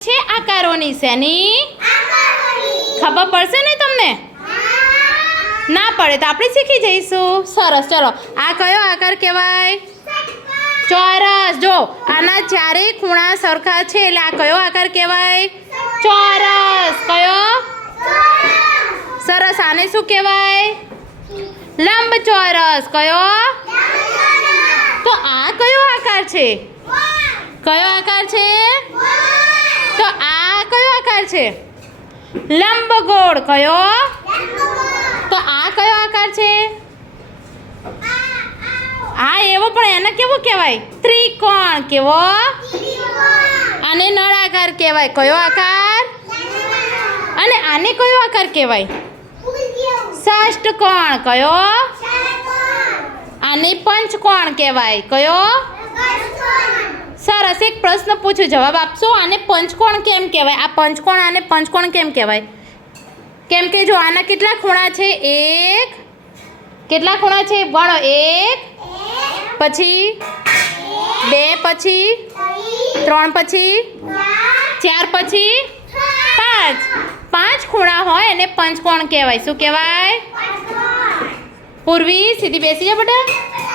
છે આકારોની શેની ખબર પડશે ને તમને ના પડે તો આપણે શીખી જઈશું સરસ ચલો આ કયો આકાર કહેવાય ચોરસ જો આના ચારે ખૂણા સરખા છે એટલે આ કયો આકાર કહેવાય ચોરસ કયો સરસ આને શું કહેવાય લંબચોરસ કયો તો આ કયો આકાર છે કયો આકાર છે તો આ કયો આકાર છે લંબગોળ કયો તો આ કયો આકાર છે આ એવો પણ એને કેવો કહેવાય ત્રિકોણ કેવો આને નળાકાર કહેવાય કયો આકાર અને આને કયો આકાર કહેવાય ષષ્ઠકોણ કયો આને પંચકોણ કહેવાય કયો સરસ એક પ્રશ્ન પૂછું જવાબ આપશો આને પંચકોણ કેમ કહેવાય આ પંચકોણ આને પંચકોણ કેમ કહેવાય કેમ કે જો આના કેટલા ખૂણા છે એક કેટલા ખૂણા છે ગણો એક પછી બે પછી ત્રણ પછી ચાર પછી પાંચ ખૂણા હોય એને પંચકોણ કહેવાય શું કહેવાય પૂર્વી સીધી બેસી જા બેટા